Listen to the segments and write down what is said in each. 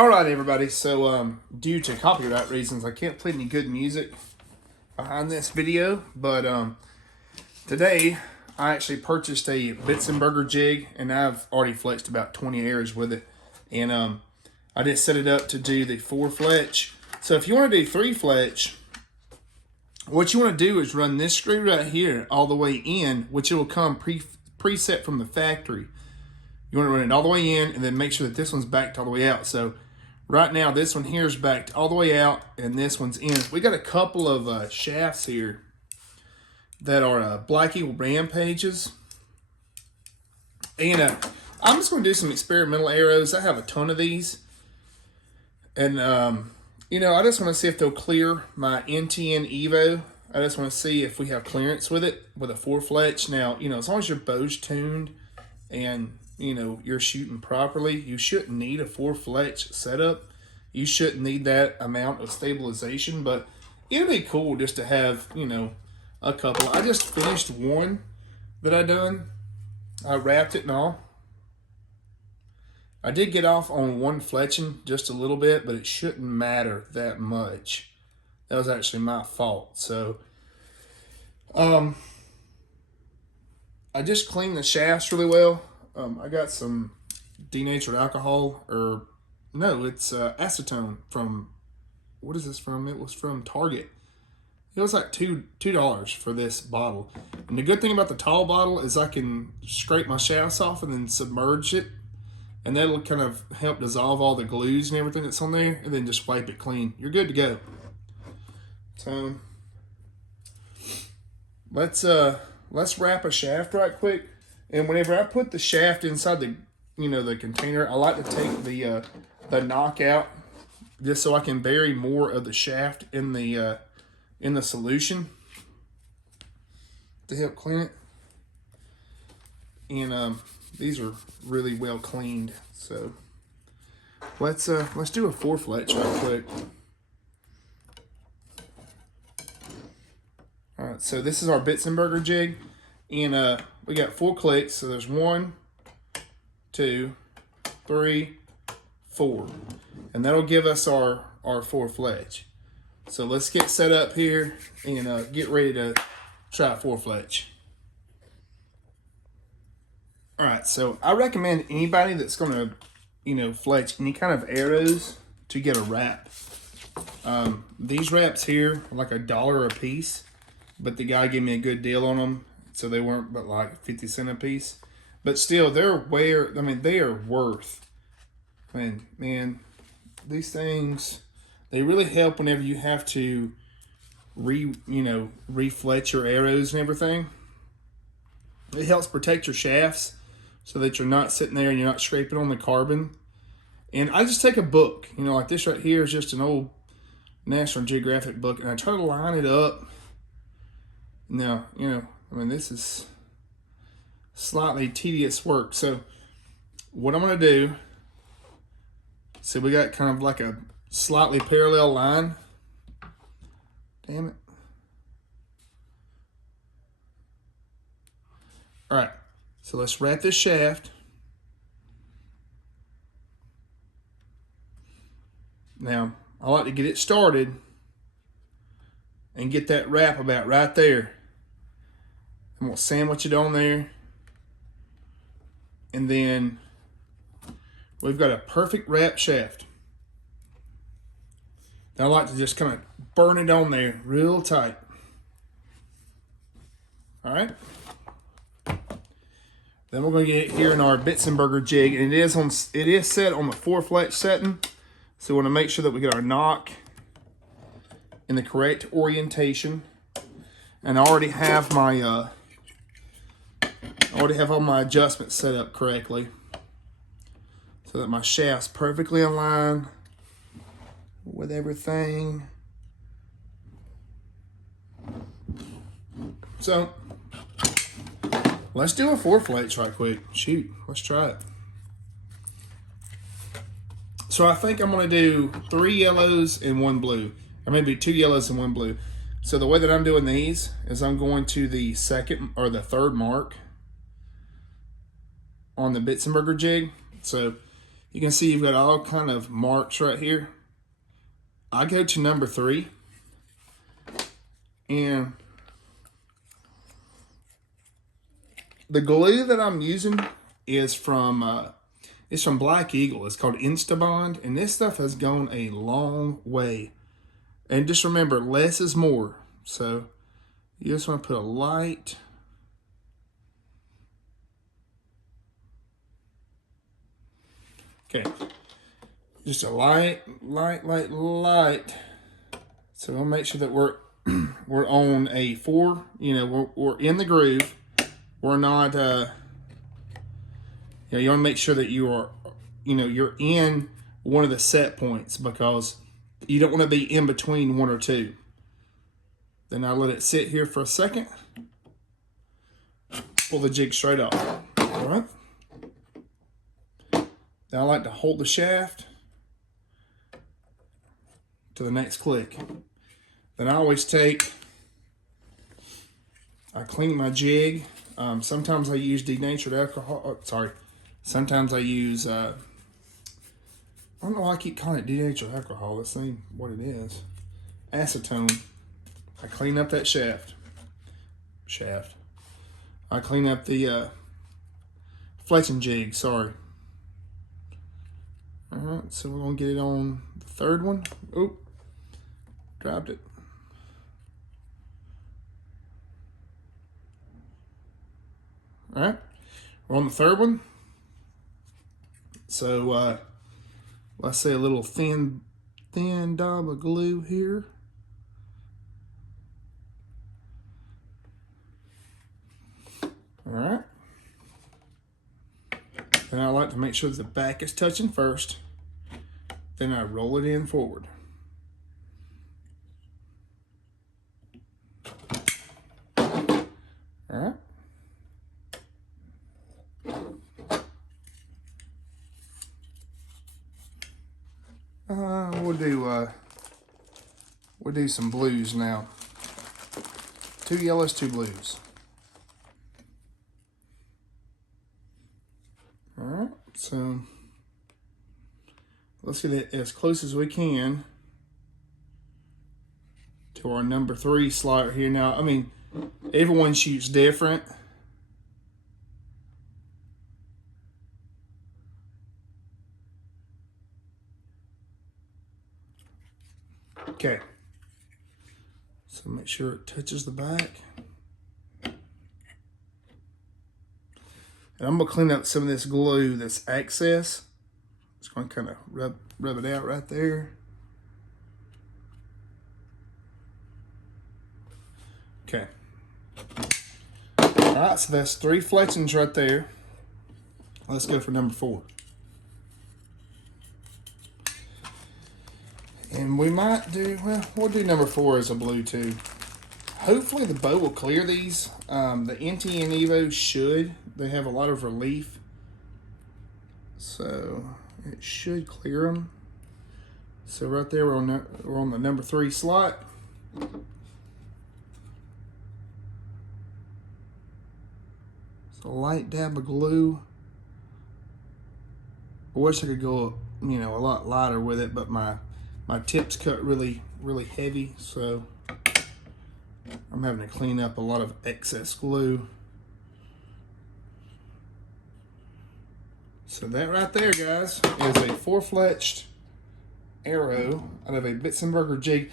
All right, everybody. So, due to copyright reasons, I can't play any good music behind this video. But today, I actually purchased a Bitzenburger jig, and I've already fletched about 20 airs with it. And I just set it up to do the 4 fletch. So, if you want to do 3 fletch, what you want to do is run this screw right here all the way in, which it will come preset from the factory. You want to run it all the way in and then make sure that this one's backed all the way out. So right now this one here is backed all the way out and this one's in. We got a couple of shafts here that are Black Eagle Rampages. And I'm just going to do some experimental arrows. I have a ton of these. And, you know, I just want to see if they'll clear my NTN Evo. I just want to see if we have clearance with it with a 4 fletch. Now, you know, as long as your bow's tuned and you know, you're shooting properly, you shouldn't need a 4 fletch setup. You shouldn't need that amount of stabilization, but it'd be cool just to have, you know, a couple. I just finished one that I done. I wrapped it and all. I did get off on one fletching just a little bit, but it shouldn't matter that much. That was actually my fault. So, I just cleaned the shafts really well. I got some denatured alcohol, or no, it's acetone from, what is this from? It was from Target. It was like $2 for this bottle. And the good thing about the tall bottle is I can scrape my shafts off and then submerge it. And that'll kind of help dissolve all the glues and everything that's on there, and then just wipe it clean. You're good to go. So let's wrap a shaft right quick. And whenever I put the shaft inside the, you know, the container, I like to take the knock out just so I can bury more of the shaft in the solution to help clean it. And these are really well cleaned. So let's do a 4 fletch real quick. All right, so this is our Bitzenburger jig, and we got 4 clicks, so there's 1, 2, 3, 4. And that'll give us our 4 fletch. So let's get set up here and get ready to try 4 fletch. All right, so I recommend anybody that's gonna, you know, fletch any kind of arrows to get a wrap. These wraps here are like $1 a piece, but the guy gave me a good deal on them. So they weren't but like 50 cents a piece. But still, they are worth. I mean, man, these things, they really help whenever you have to refletch your arrows and everything. It helps protect your shafts so that you're not sitting there and you're not scraping on the carbon. And I just take a book, you know, like this right here is just an old National Geographic book, and I try to line it up. Now, you know, I mean, this is slightly tedious work. So what I'm going to do, so we got kind of like a slightly parallel line. Damn it. All right, so let's wrap this shaft. Now, I like to get it started and get that wrap about right there. I'm going to sandwich it on there. And then we've got a perfect wrap shaft. Now I like to just kind of burn it on there real tight. All right. Then we're going to get it here in our Bitzenburger jig. And it is set on the 4 fletch setting. So we want to make sure that we get our knock in the correct orientation. And I already have my all my adjustments set up correctly so that my shaft's perfectly aligned with everything. So let's do a 4 fletch right quick. Shoot, let's try it. So I think I'm gonna do 3 yellows and 1 blue, or maybe 2 yellows and 1 blue. So the way that I'm doing these is I'm going to the 2nd or the 3rd mark on the Bitzenburger jig. So You can see you've got all kind of marks right here. I go to number 3, and the glue that I'm using is from Black Eagle. It's called Instabond, and this stuff has gone a long way. And just remember, less is more. So you just want to put a light. Okay, just a light. So we'll make sure that we're we're on a 4. You know, we're in the groove. We're not. You want to make sure that you are, you're in one of the set points, because you don't want to be in between 1 or 2. Then I let it sit here for a second. Pull the jig straight off. All right. Now I like to hold the shaft to the next click. Then I always I clean my jig. Sometimes I use denatured alcohol. Sometimes I use, I don't know why I keep calling it denatured alcohol. That's what it is. Acetone. I clean up that shaft. I clean up the fletching jig, sorry. All right, so we're gonna get it on the 3rd one. Oh, dropped it. All right, we're on the 3rd one. So let's say a little thin dab of glue here. All right. And I like to make sure that the back is touching first. Then I roll it in forward. All right. We'll do some blues now. 2 yellows, 2 blues. All right, so let's get it as close as we can to our number 3 slot here. Now, I mean, everyone shoots different. Okay, so make sure it touches the back. And I'm gonna clean up some of this glue that's excess. Just gonna kind of rub it out right there. Okay. All right, so that's 3 fletchings right there. Let's go for number 4. And we might do, well, we'll do number 4 as a blue too. Hopefully the bow will clear these. The NT and Evo should. They have a lot of relief, so it should clear them. So right there, we're on the number 3 slot. So a light dab of glue. I wish I could go, a lot lighter with it, but my tips cut really heavy, so I'm having to clean up a lot of excess glue. So that right there, guys, is a 4-fletched arrow out of a Bitzenburger Jig.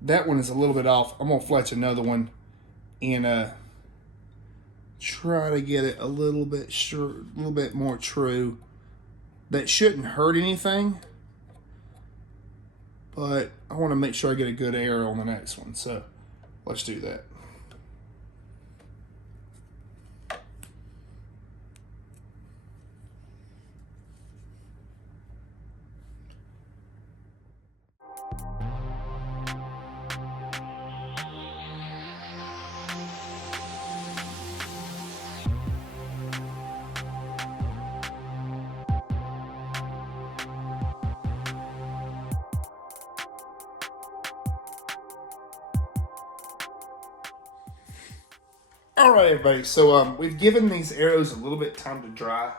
That one is a little bit off. I'm gonna fletch another one and try to get it a little bit more true. That shouldn't hurt anything, but I want to make sure I get a good arrow on the next one. So let's do that. All right, everybody. So we've given these arrows a little bit of time to dry.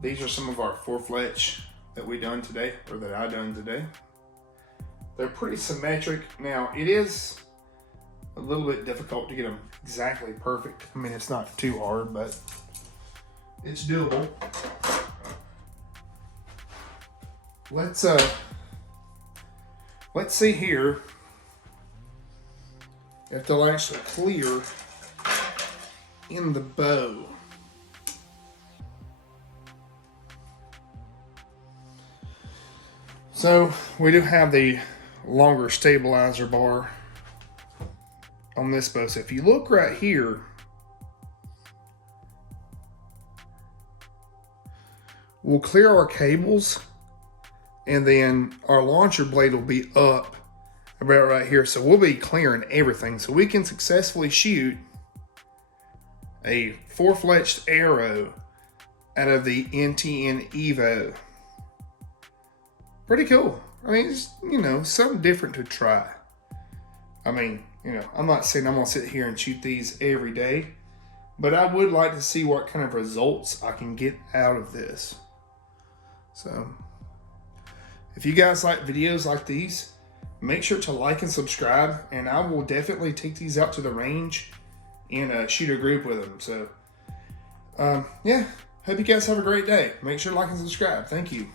These are some of our 4-fletch that we done today, or that I done today. They're pretty symmetric. Now, it is a little bit difficult to get them exactly perfect. I mean, it's not too hard, but it's doable. Let's see here if they'll actually clear in the bow. So we do have the longer stabilizer bar on this bow. So if you look right here, we'll clear our cables, and then our launcher blade will be up about right here. So we'll be clearing everything. So we can successfully shoot a 4-fletched arrow out of the NTN Evo. Pretty cool. I mean, it's, you know, something different to try. I mean, you know, I'm not saying I'm gonna sit here and shoot these every day, but I would like to see what kind of results I can get out of this. So if you guys like videos like these, make sure to like and subscribe, and I will definitely take these out to the range and shoot a group with them. So yeah, hope you guys have a great day. Make sure to like and subscribe. Thank you.